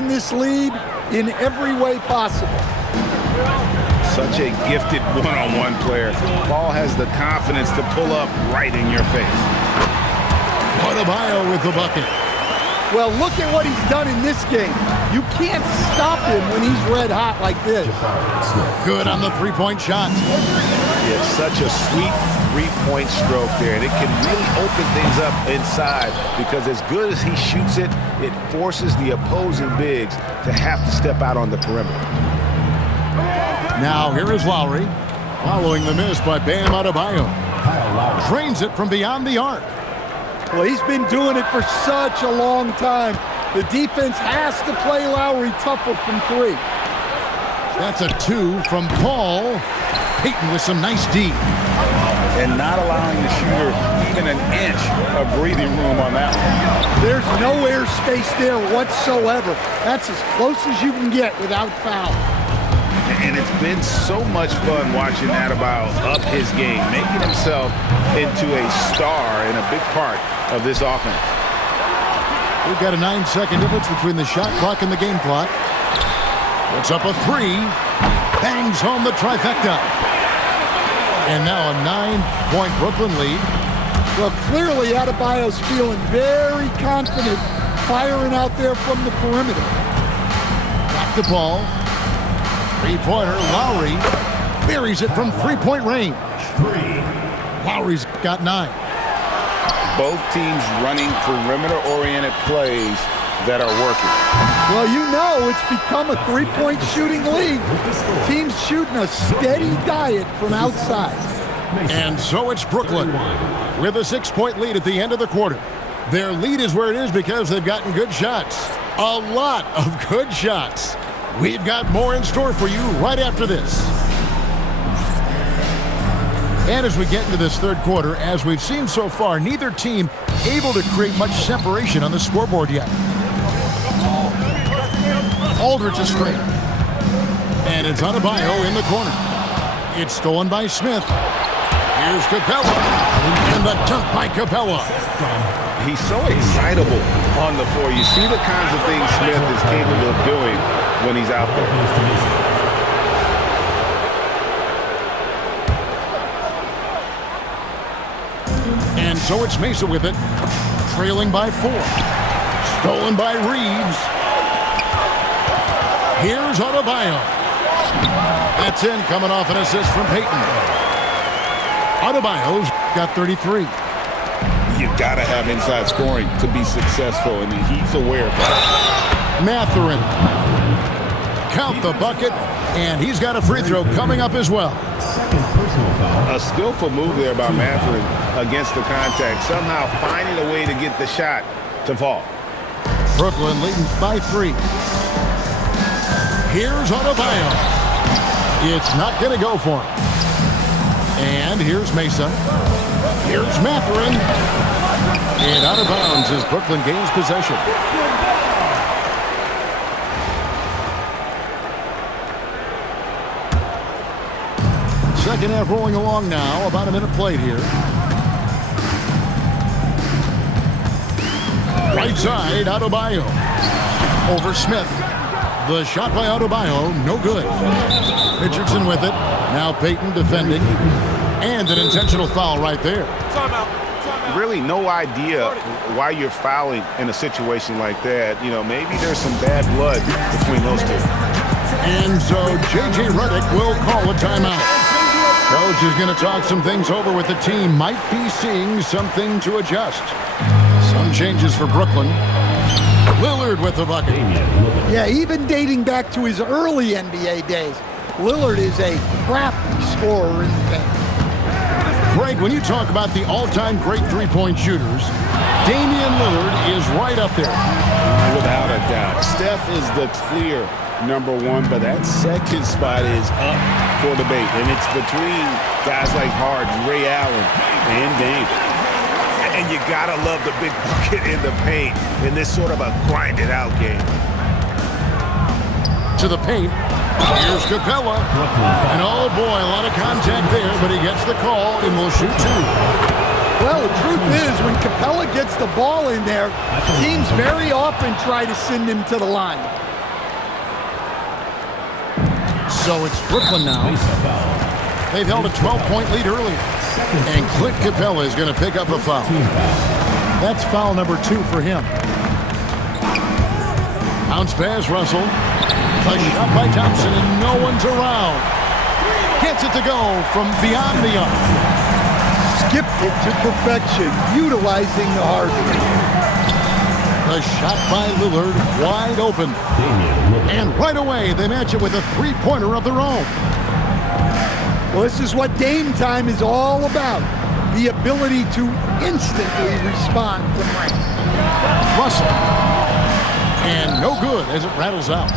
building this lead in every way possible. Such a gifted one-on-one player. Paul has the confidence to pull up right in your face. Adebayo with the bucket. Well, look at what he's done in this game. You can't stop him when he's red hot like this. Good on the three-point shot. It's such a sweet three-point stroke there, and it can really open things up inside because as good as he shoots it, it forces the opposing bigs to have to step out on the perimeter. Now here is Lowry, following the miss by Bam Adebayo. Drains it from beyond the arc. Well, he's been doing it for such a long time. The defense has to play Lowry tougher from three. That's a two from Paul. Payton with some nice D. And not allowing the shooter even an inch of breathing room on that one. There's no air space there whatsoever. That's as close as you can get without foul. And it's been so much fun watching Adebayo up his game, making himself into a star and a big part of this offense. We've got a 9-second difference between the shot clock and the game clock. Puts up a three. Bangs home the trifecta. And now a 9-point Brooklyn lead. Well, clearly Adebayo's feeling very confident firing out there from the perimeter. Back to Paul. Three-pointer, Lowry buries it from three-point range. Lowry's got 9. Both teams running perimeter-oriented plays that are working. Well, you know it's become a three-point shooting league. Teams shooting a steady diet from outside. And so it's Brooklyn with a 6-point lead at the end of the quarter. Their lead is where it is because they've gotten good shots. A lot of good shots. We've got more in store for you right after this. And as we get into this third quarter, as we've seen so far, neither team able to create much separation on the scoreboard yet. Aldridge is straight. And it's Adebayo in the corner. It's stolen by Smith. Here's Capella. And the dunk by Capella. He's so excitable on the floor. You see the kinds of things Smith is capable of doing when he's out there. And so it's Mesa with it, trailing by 4. Stolen by Reeves. Here's Adebayo. That's in, coming off an assist from Payton. Adebayo's got 33. You gotta have inside scoring to be successful, and he's aware of that. Mathurin. Count the bucket, and he's got a free throw coming up as well. Second personal foul. A skillful move there by Mathurin against the contact, somehow finding a way to get the shot to fall. Brooklyn leading by 3. Here's Adebayo. It's not going to go for him. And here's Mesa. Here's Mathurin. And out of bounds as Brooklyn gains possession. Second half rolling along now. About a minute played here. Right side, Adebayo. Over Smith. The shot by Adebayo, no good. Richardson with it. Now Payton defending. And an intentional foul right there. Really no idea why you're fouling in a situation like that. You know, maybe there's some bad blood between those two. And so J.J. Redick will call a timeout. Coach is going to talk some things over with the team. Might be seeing something to adjust. Some changes for Brooklyn. Lillard with the bucket. Yeah, even dating back to his early NBA days, Lillard is a crafty scorer in the paint. Greg, when you talk about the all-time great three-point shooters, Damian Lillard is right up there. Without a doubt. Steph is the clear number 1, but that second spot is up for debate. And it's between guys like Harden, Ray Allen, and Dame. And you gotta love the big bucket in the paint in this sort of a grinded-out game. To the paint. Here's Capella. And oh boy, a lot of contact there, but he gets the call and will shoot 2. Well, the truth is, when Capella gets the ball in there, teams very often try to send him to the line. So it's Brooklyn now. Mesa foul. They've held a 12-point lead earlier. And Clint Capella is going to pick up a foul. Team foul. That's foul number 2 for him. Bounce pass, Russell. A shot by Thompson, and no one's around. Gets it to go from beyond the arc. Skipped it to perfection, utilizing the hardware. The shot by Lillard, wide open. Damian Lillard. And right away, they match it with a three-pointer of their own. Well, this is what Dame time is all about. The ability to instantly respond from range. Russell. And no good as it rattles out.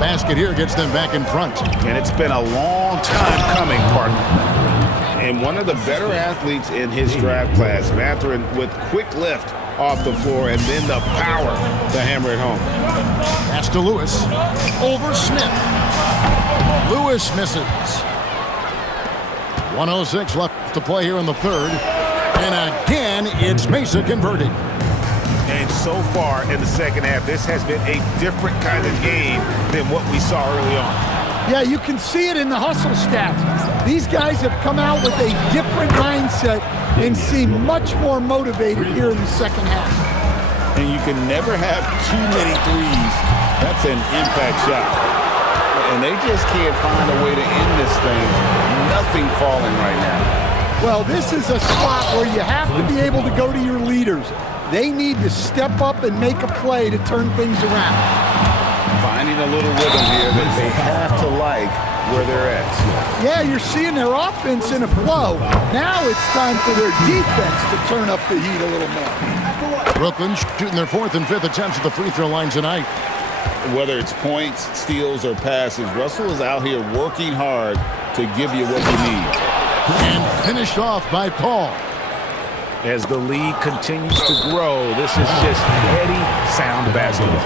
Basket here gets them back in front. And it's been a long time coming, partner. And one of the better athletes in his draft class, Mathurin, with quick lift off the floor and then the power to hammer it home. Pass to Lewis. Over Smith. Lewis misses. 1:06 left to play here in the third. And again, it's Mesa converting. And so far in the second half, this has been a different kind of game than what we saw early on. Yeah, you can see it in the hustle stats. These guys have come out with a different mindset and seem much more motivated here in the second half. And you can never have too many threes. That's an impact shot. And they just can't find a way to end this thing. Nothing falling right now. Well, this is a spot where you have to be able to go to your leaders. They need to step up and make a play to turn things around. Finding a little rhythm here that they have to like where they're at. Yeah, you're seeing their offense in a flow. Now it's time for their defense to turn up the heat a little more. Brooklyn shooting their fourth and fifth attempts at the free throw line tonight. Whether it's points, steals, or passes, Russell is out here working hard to give you what you need. And finished off by Paul. As the lead continues to grow, this is just heady, sound basketball.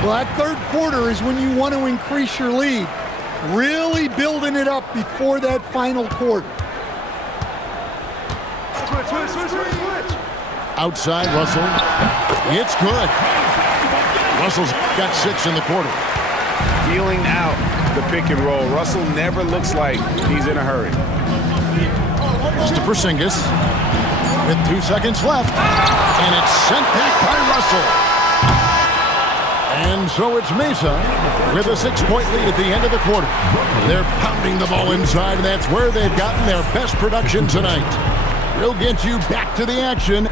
Well, that third quarter is when you want to increase your lead. Really building it up before that final quarter. Outside, Russell. It's good. Russell's got 6 in the quarter. Feeling out the pick and roll. Russell never looks like he's in a hurry. It's to Porzingis. With 2 seconds left. And it's sent back by Russell. And so it's Mesa with a 6-point lead at the end of the quarter. They're pounding the ball inside, and that's where they've gotten their best production tonight. We'll get you back to the action.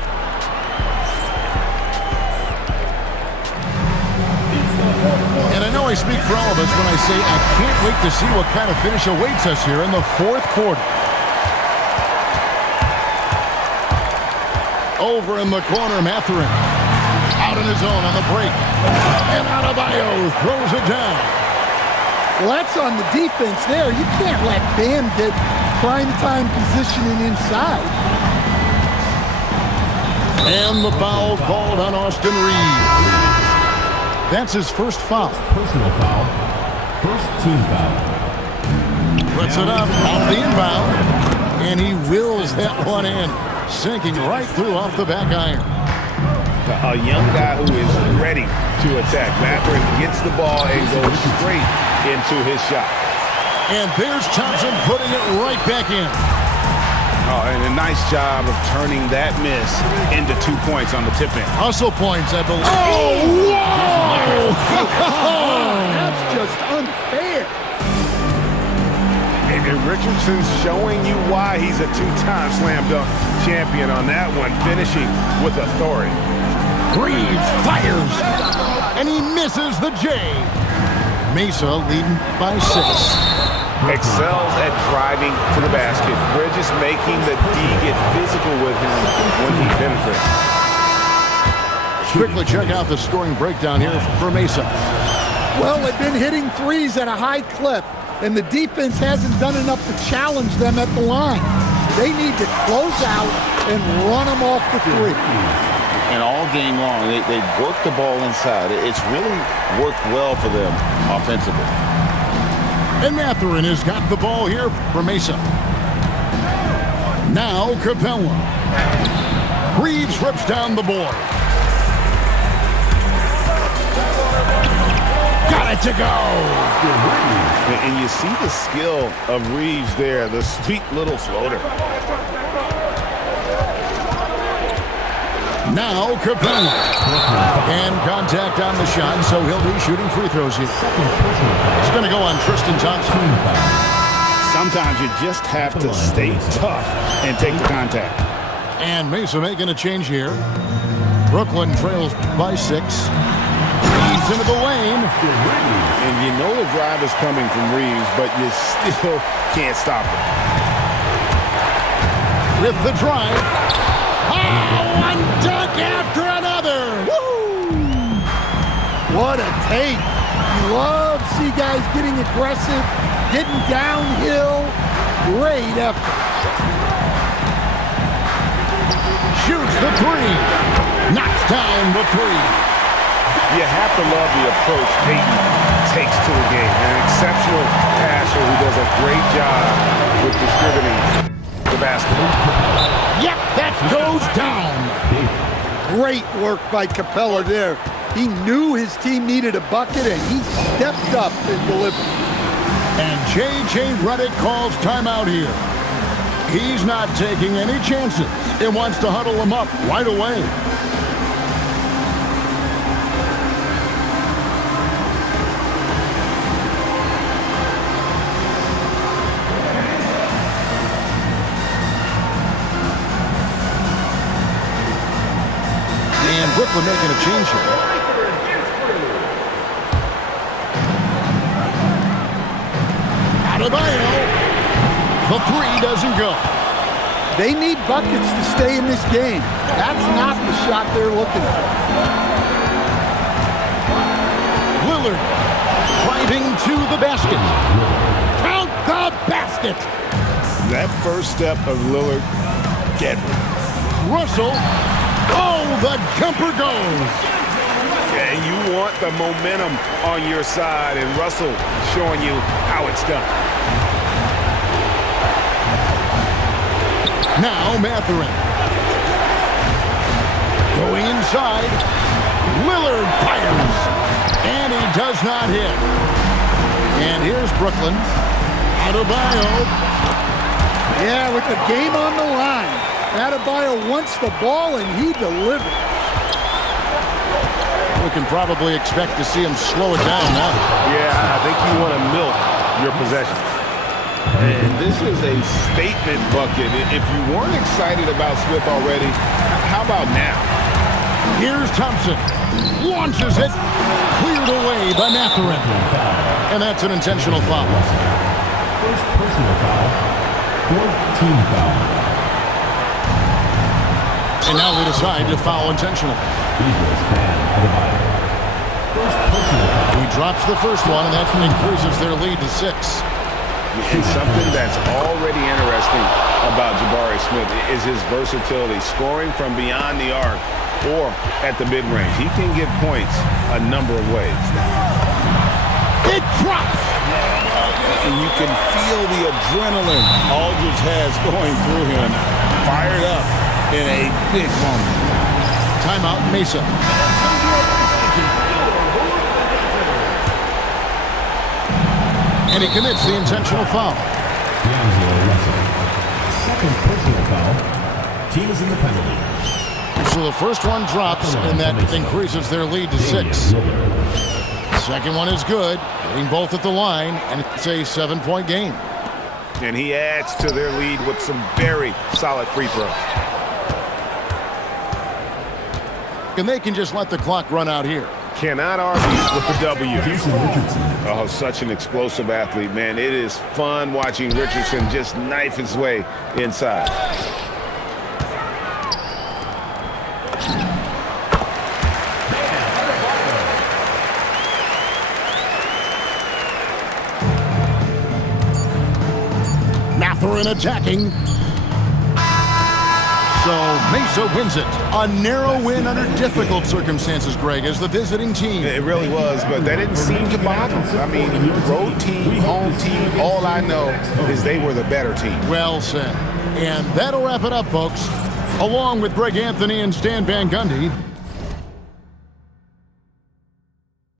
And I know I speak for all of us when I say I can't wait to see what kind of finish awaits us here in the fourth quarter. Over in the corner, Mathurin. Out in his own on the break. And Adebayo throws it down. Well, that's on the defense there. You can't let Bam get prime-time positioning inside. And the foul called on Austin Reeves. That's his first foul. Personal foul. First team foul. Puts it up off the inbound. And he wills that one in. Sinking right through off the back iron. A young guy who is ready to attack. Mathurin gets the ball and goes straight into his shot. And there's Thompson putting it right back in. Oh, and a nice job of turning that miss into 2 points on the tip in. Hustle points, I believe. Oh, whoa! That's just unfair. And Richardson's showing you why he's a 2-time slam dunk champion on that one, finishing with authority. Reeves fires, and he misses the J. Mesa leading by 6. Excels at driving to the basket. Bridges making the D get physical with him when he penetrates. Quickly check out the scoring breakdown here for Mesa. Well, they've been hitting threes at a high clip, and the defense hasn't done enough to challenge them at the line. They need to close out and run them off the three. And all game long, they work the ball inside. It's really worked well for them offensively. And Mathurin has got the ball here for Mesa. Now Capella. Reeves rips down the board. Got it it to go. And you see the skill of Reeves there, the sweet little floater. Now Capella. And contact on the shot, so he'll be shooting free throws here. It's going to go on Tristan Thompson. Sometimes you just have to stay tough and take the contact. And Mesa making a change here. Brooklyn trails by 6. He's into the lane. And you know the drive is coming from Reeves, but you still can't stop it. With the drive. Oh, one dunk after another. Woo! What a take. You love to see guys getting aggressive, getting downhill. Great effort. Shoots the 3. Knocks down the 3. You have to love the approach Payton takes to the game. An exceptional passer who does a great job with distributing the basketball. Yep, that goes down. Great work by Capella there. He knew his team needed a bucket, and he stepped up and delivered. And J.J. Redick calls timeout here. He's not taking any chances. He wants to huddle them up right away. And Brooklyn making a change here. Adebayo. The 3 doesn't go. They need buckets to stay in this game. That's not the shot they're looking for. Lillard driving to the basket. Count the basket. That first step of Lillard, deadly. Russell. Oh, the jumper goes. And you want the momentum on your side, and Russell showing you how it's done. Now Mathurin. Going inside. Lillard fires. And he does not hit. And here's Brooklyn. Adebayo. Yeah, with the game on the line. Adebayo wants the ball, and he delivers. We can probably expect to see him slow it down now. Yeah, I think you want to milk your possessions. And this is a statement bucket. If you weren't excited about Smith already, how about now? Here's Thompson. Launches it. Cleared away by Mathurin. And that's an intentional foul. First personal foul. Fourth team foul. And now they decide to foul intentionally. Eagles ban Adebayo. First personal foul. He drops the first one, and that increases their lead to 6. And something that's already interesting about Jabari Smith is his versatility, scoring from beyond the arc or at the mid-range. He can get points a number of ways. It drops! And you can feel the adrenaline Aldridge has going through him, fired up in a big moment. Timeout, Mesa. And he commits the intentional foul. D'Angelo Russell. Second personal foul. Team is in the penalty. So the first one drops, and that increases their lead to 6. Second one is good, getting both at the line, and it's a 7-point game. And he adds to their lead with some very solid free throws. And they can just let the clock run out here. Cannot argue with the W. Jason Richardson. Oh, such an explosive athlete, man. It is fun watching Richardson just knife his way inside. Mathurin attacking. So Mesa wins it. A narrow win under difficult circumstances, Greg, as the visiting team. It really was, but that didn't seem to bother them. I mean, road team, home team, all I know is they were the better team. Well said. And that'll wrap it up, folks. Along with Greg Anthony and Stan Van Gundy,